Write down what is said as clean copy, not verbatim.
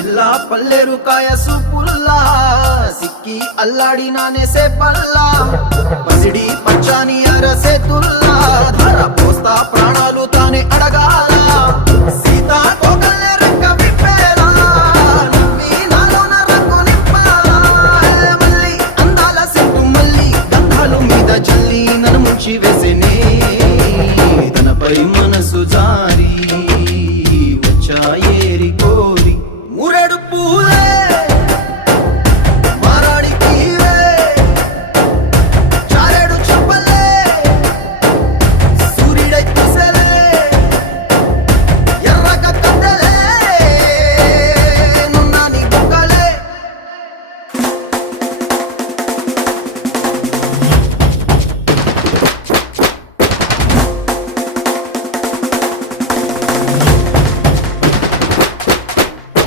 పిల్ల పల్లెరు కాయ సూపుల్లా సిక్కి అల్లాడి నానేసే పల్లా పసిడి పచ్చాని అరసే తుల్లా ధర పోస్తా ప్రాణాలు తానే అడగాల సీతా